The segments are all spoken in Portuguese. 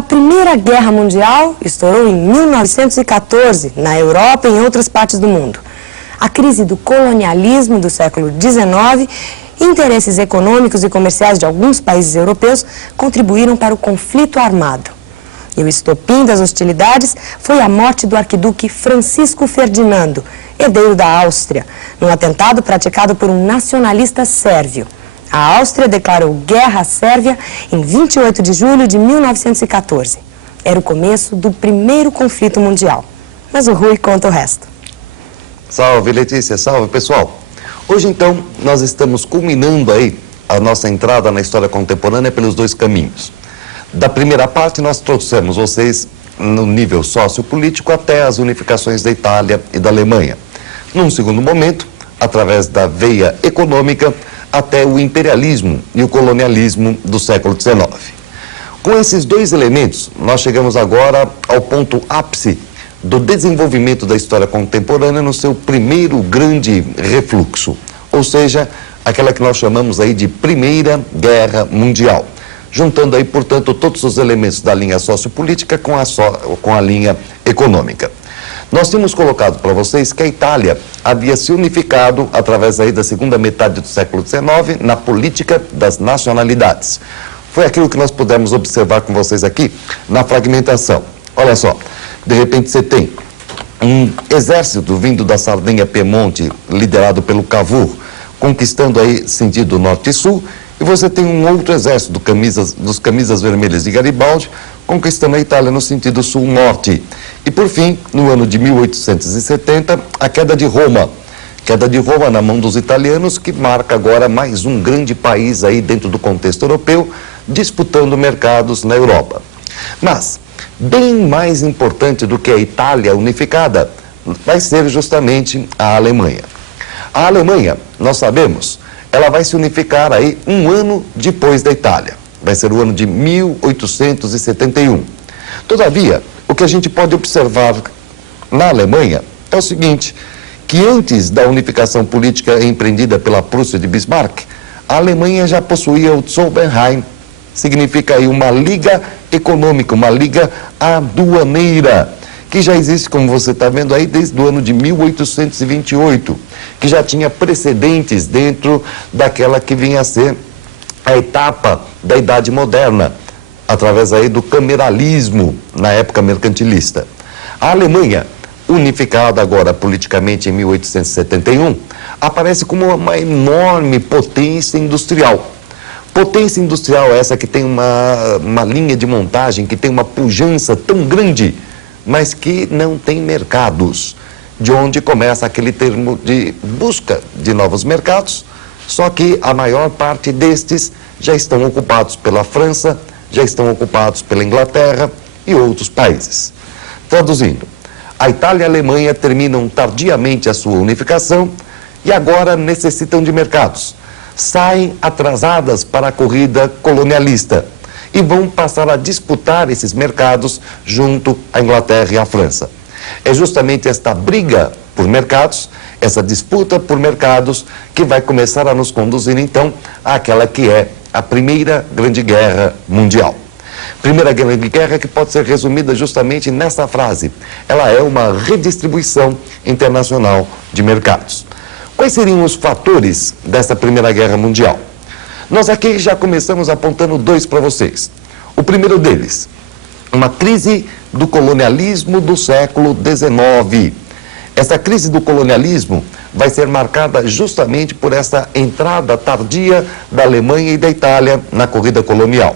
A Primeira Guerra Mundial estourou em 1914, na Europa e em outras partes do mundo. A crise do colonialismo do século XIX e interesses econômicos e comerciais de alguns países europeus contribuíram para o conflito armado. E o estopim das hostilidades foi a morte do arquiduque Francisco Ferdinando, herdeiro da Áustria, num atentado praticado por um nacionalista sérvio. A Áustria declarou guerra à Sérvia em 28 de julho de 1914. Era o começo do primeiro conflito mundial. Mas o Rui conta o resto. Salve, Letícia. Salve, pessoal. Hoje, então, nós estamos culminando aí a nossa entrada na história contemporânea pelos dois caminhos. Da primeira parte, nós trouxemos vocês no nível sociopolítico até as unificações da Itália e da Alemanha. Num segundo momento, através da veia econômica, até o imperialismo e o colonialismo do século XIX. Com esses dois elementos, nós chegamos agora ao ponto ápice do desenvolvimento da história contemporânea no seu primeiro grande refluxo, ou seja, aquela que nós chamamos aí de Primeira Guerra Mundial, juntando aí, portanto, todos os elementos da linha sociopolítica com a linha econômica. Nós tínhamos colocado para vocês que a Itália havia se unificado através aí da segunda metade do século XIX na política das nacionalidades. Foi aquilo que nós pudemos observar com vocês aqui na fragmentação. Olha só, de repente você tem um exército vindo da Sardenha-Piemonte, liderado pelo Cavour, conquistando aí sentido norte e sul, e você tem um outro exército dos camisas vermelhas de Garibaldi, conquistando a Itália no sentido sul-norte. E, por fim, no ano de 1870, a queda de Roma. Queda de Roma na mão dos italianos, que marca agora mais um grande país aí dentro do contexto europeu, disputando mercados na Europa. Mas, bem mais importante do que a Itália unificada, vai ser justamente a Alemanha. A Alemanha, nós sabemos, ela vai se unificar aí um ano depois da Itália. Vai ser o ano de 1871. Todavia, o que a gente pode observar na Alemanha é o seguinte, que antes da unificação política empreendida pela Prússia de Bismarck, a Alemanha já possuía o Zollverein, significa aí uma liga econômica, uma liga aduaneira, que já existe, como você está vendo aí, desde o ano de 1828, que já tinha precedentes dentro daquela que vinha a ser a etapa da Idade Moderna, através aí do cameralismo na época mercantilista. A Alemanha, unificada agora politicamente em 1871, aparece como uma enorme potência industrial. Potência industrial essa que tem uma linha de montagem, que tem uma pujança tão grande, mas que não tem mercados, de onde começa aquele termo de busca de novos mercados, só que a maior parte destes já estão ocupados pela França, já estão ocupados pela Inglaterra e outros países. Traduzindo, a Itália e a Alemanha terminam tardiamente a sua unificação e agora necessitam de mercados. Saem atrasadas para a corrida colonialista e vão passar a disputar esses mercados junto à Inglaterra e à França. É justamente esta briga por mercados, essa disputa por mercados, que vai começar a nos conduzir, então, àquela que é a Primeira Grande Guerra Mundial. Primeira Grande Guerra que pode ser resumida justamente nessa frase. Ela é uma redistribuição internacional de mercados. Quais seriam os fatores dessa Primeira Guerra Mundial? Nós aqui já começamos apontando dois para vocês. O primeiro deles, uma crise do colonialismo do século XIX. Essa crise do colonialismo vai ser marcada justamente por essa entrada tardia da Alemanha e da Itália na corrida colonial.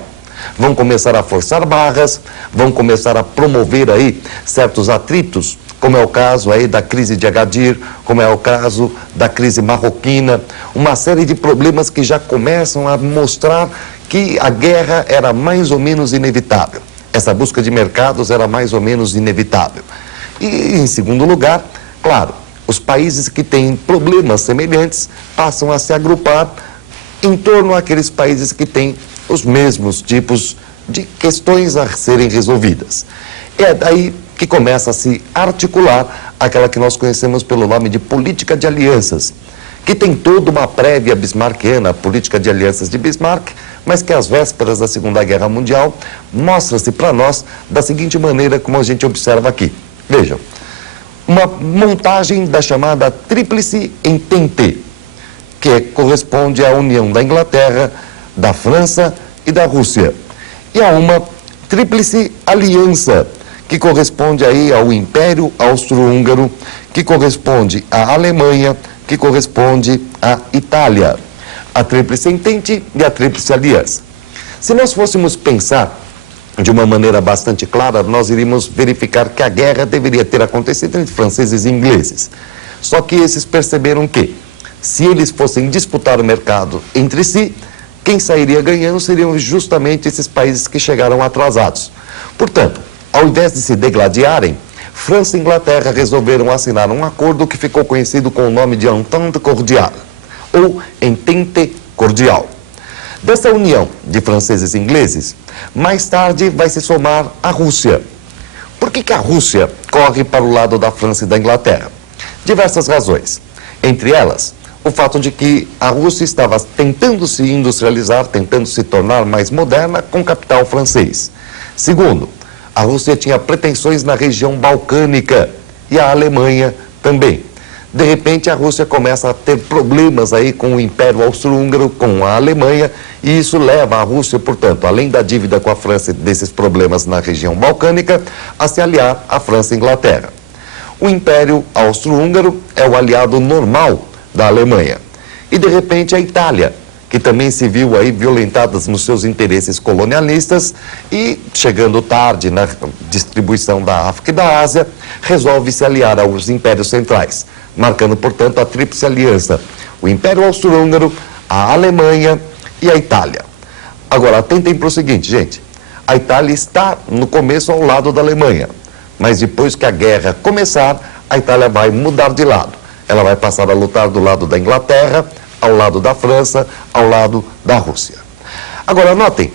Vão começar a forçar barras, vão começar a promover aí certos atritos, como é o caso aí da crise de Agadir, como é o caso da crise marroquina, uma série de problemas que já começam a mostrar que a guerra era mais ou menos inevitável. Essa busca de mercados era mais ou menos inevitável. E, em segundo lugar, claro, os países que têm problemas semelhantes passam a se agrupar em torno àqueles países que têm os mesmos tipos de questões a serem resolvidas. É daí que começa a se articular aquela que nós conhecemos pelo nome de política de alianças, que tem toda uma prévia bismarckiana, a política de alianças de Bismarck, mas que às vésperas da Segunda Guerra Mundial mostra-se para nós da seguinte maneira como a gente observa aqui. Vejam, uma montagem da chamada Tríplice Entente, que corresponde à união da Inglaterra, da França e da Rússia. E há uma Tríplice Aliança, que corresponde aí ao Império Austro-Húngaro, que corresponde à Alemanha, que corresponde à Itália. A Tríplice Entente e a Tríplice Aliança. Se nós fôssemos pensar de uma maneira bastante clara, nós iríamos verificar que a guerra deveria ter acontecido entre franceses e ingleses. Só que esses perceberam que, se eles fossem disputar o mercado entre si, quem sairia ganhando seriam justamente esses países que chegaram atrasados. Portanto, ao invés de se degladiarem, França e Inglaterra resolveram assinar um acordo que ficou conhecido com o nome de Entente Cordiale, ou Entente Cordial. Dessa união de franceses e ingleses, mais tarde vai se somar a Rússia. Por que a Rússia corre para o lado da França e da Inglaterra? Diversas razões. Entre elas, o fato de que a Rússia estava tentando se industrializar, tentando se tornar mais moderna com capital francês. Segundo, a Rússia tinha pretensões na região balcânica e a Alemanha também. De repente, a Rússia começa a ter problemas aí com o Império Austro-Húngaro, com a Alemanha, e isso leva a Rússia, portanto, além da dívida com a França e desses problemas na região balcânica, a se aliar à França e Inglaterra. O Império Austro-Húngaro é o aliado normal da Alemanha. E, de repente, a Itália, que também se viu aí violentada nos seus interesses colonialistas e, chegando tarde na distribuição da África e da Ásia, resolve se aliar aos impérios centrais, marcando, portanto, a Tríplice Aliança, o Império Austro-Húngaro, a Alemanha e a Itália. Agora, atentem para o seguinte, gente, a Itália está, no começo, ao lado da Alemanha, mas depois que a guerra começar, a Itália vai mudar de lado. Ela vai passar a lutar do lado da Inglaterra, ao lado da França, ao lado da Rússia. Agora, notem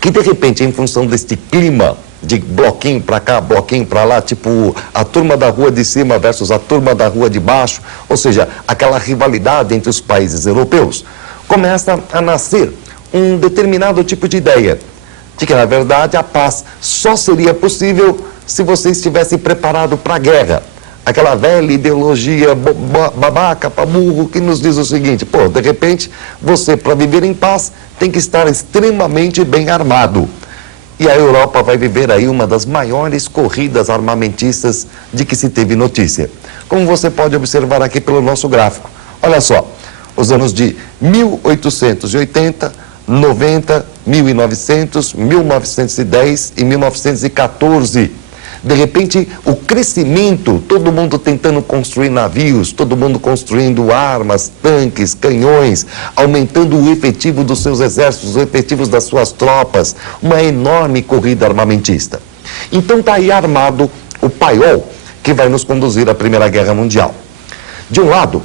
que, de repente, em função deste clima de bloquinho para cá, bloquinho para lá, tipo a turma da rua de cima versus a turma da rua de baixo, ou seja, aquela rivalidade entre os países europeus, começa a nascer um determinado tipo de ideia, de que, na verdade, a paz só seria possível se você estivesse preparado para a guerra. Aquela velha ideologia babaca para burro que nos diz o seguinte, pô, de repente, você, para viver em paz, tem que estar extremamente bem armado. E a Europa vai viver aí uma das maiores corridas armamentistas de que se teve notícia. Como você pode observar aqui pelo nosso gráfico. Olha só, os anos de 1880, 90, 1900, 1910 e 1914. De repente, o crescimento, todo mundo tentando construir navios, todo mundo construindo armas, tanques, canhões, aumentando o efetivo dos seus exércitos, os efetivos das suas tropas, uma enorme corrida armamentista. Então está aí armado o paiol que vai nos conduzir à Primeira Guerra Mundial. De um lado,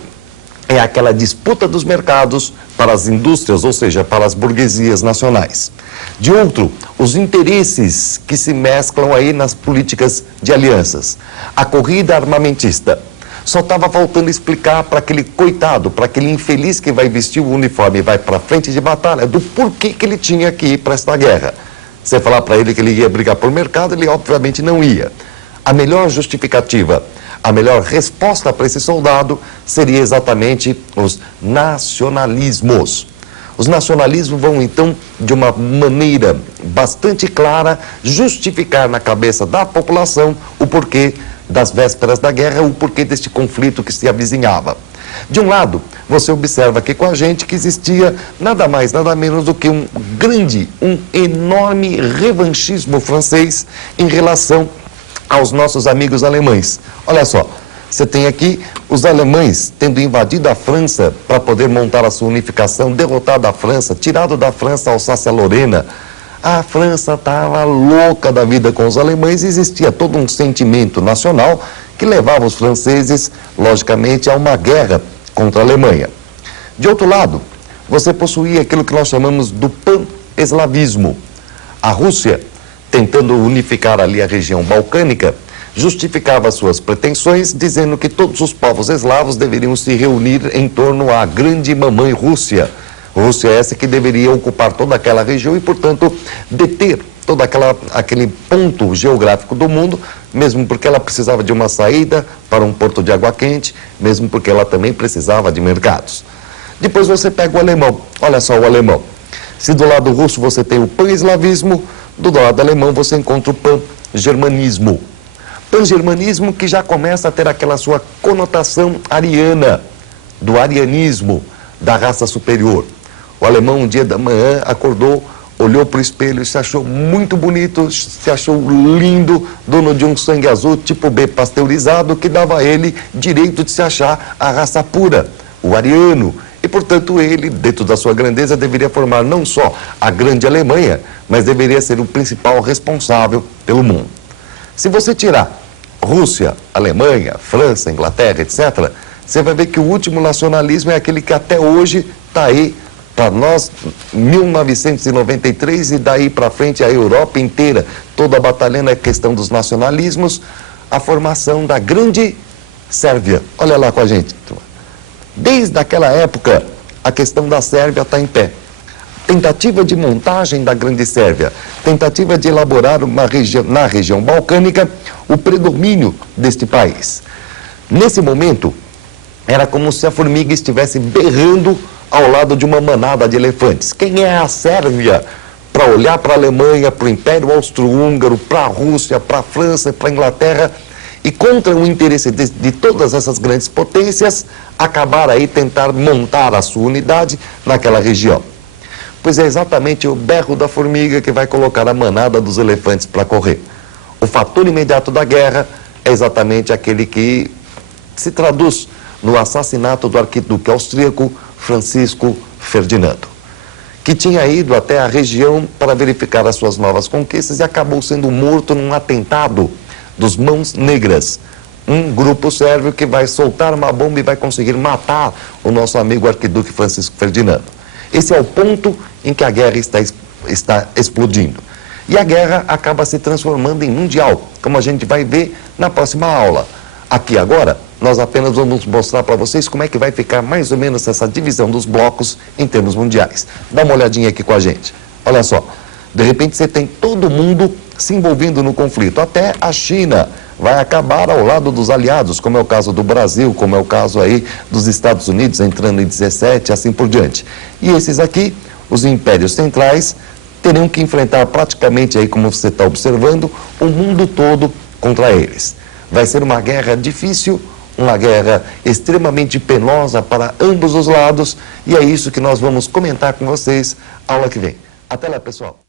é aquela disputa dos mercados para as indústrias, ou seja, para as burguesias nacionais. De outro, os interesses que se mesclam aí nas políticas de alianças. A corrida armamentista. Só estava faltando explicar para aquele coitado, para aquele infeliz que vai vestir o uniforme e vai para a frente de batalha, do porquê que ele tinha que ir para esta guerra. Você falar para ele que ele ia brigar por mercado, ele obviamente não ia. A melhor justificativa, a melhor resposta para esse soldado seria exatamente os nacionalismos. Os nacionalismos vão, então, de uma maneira bastante clara, justificar na cabeça da população o porquê das vésperas da guerra, o porquê deste conflito que se avizinhava. De um lado, você observa aqui com a gente que existia nada mais, nada menos do que um enorme revanchismo francês em relação aos nossos amigos alemães. Olha só. Você tem aqui os alemães tendo invadido a França para poder montar a sua unificação, derrotado a França, tirado da França a Alsácia-Lorena. A França estava louca da vida com os alemães e existia todo um sentimento nacional que levava os franceses, logicamente, a uma guerra contra a Alemanha. De outro lado, você possuía aquilo que nós chamamos do pan-eslavismo. A Rússia, tentando unificar ali a região balcânica, justificava suas pretensões dizendo que todos os povos eslavos deveriam se reunir em torno à grande mamãe Rússia, Rússia essa que deveria ocupar toda aquela região e, portanto, deter todo aquele ponto geográfico do mundo, mesmo porque ela precisava de uma saída para um porto de água quente, mesmo porque ela também precisava de mercados. Depois você pega o alemão, olha só o alemão. Se do lado russo você tem o pan-eslavismo, do lado alemão você encontra o pan-germanismo. Pan-germanismo que já começa a ter aquela sua conotação ariana, do arianismo, da raça superior. O alemão, um dia da manhã, acordou, olhou para o espelho e se achou muito bonito, se achou lindo, dono de um sangue azul tipo B pasteurizado, que dava a ele direito de se achar a raça pura, o ariano. E, portanto, ele, dentro da sua grandeza, deveria formar não só a grande Alemanha, mas deveria ser o principal responsável pelo mundo. Se você tirar Rússia, Alemanha, França, Inglaterra, etc., você vai ver que o último nacionalismo é aquele que até hoje está aí para nós, 1993, e daí para frente a Europa inteira, toda batalhando a questão dos nacionalismos, a formação da grande Sérvia. Olha lá com a gente. Desde aquela época, a questão da Sérvia está em pé. Tentativa de montagem da grande Sérvia, tentativa de elaborar na região balcânica o predomínio deste país. Nesse momento, era como se a formiga estivesse berrando ao lado de uma manada de elefantes. Quem é a Sérvia para olhar para a Alemanha, para o Império Austro-Húngaro, para a Rússia, para a França, para a Inglaterra, e contra o interesse de todas essas grandes potências, acabar aí tentar montar a sua unidade naquela região? Pois é exatamente o berro da formiga que vai colocar a manada dos elefantes para correr. O fator imediato da guerra é exatamente aquele que se traduz no assassinato do arquiduque austríaco Francisco Ferdinando, que tinha ido até a região para verificar as suas novas conquistas e acabou sendo morto num atentado dos Mãos Negras, um grupo sérvio que vai soltar uma bomba e vai conseguir matar o nosso amigo arquiduque Francisco Ferdinando. Esse é o ponto em que a guerra está explodindo. E a guerra acaba se transformando em mundial, como a gente vai ver na próxima aula. Aqui agora, nós apenas vamos mostrar para vocês como é que vai ficar mais ou menos essa divisão dos blocos em termos mundiais. Dá uma olhadinha aqui com a gente. Olha só, de repente você tem todo mundo se envolvendo no conflito. Até a China vai acabar ao lado dos aliados, como é o caso do Brasil, como é o caso aí dos Estados Unidos, entrando em 17, assim por diante. E esses aqui, os impérios centrais, teriam que enfrentar praticamente aí, como você está observando, o mundo todo contra eles. Vai ser uma guerra difícil, uma guerra extremamente penosa para ambos os lados, e é isso que nós vamos comentar com vocês aula que vem. Até lá, pessoal.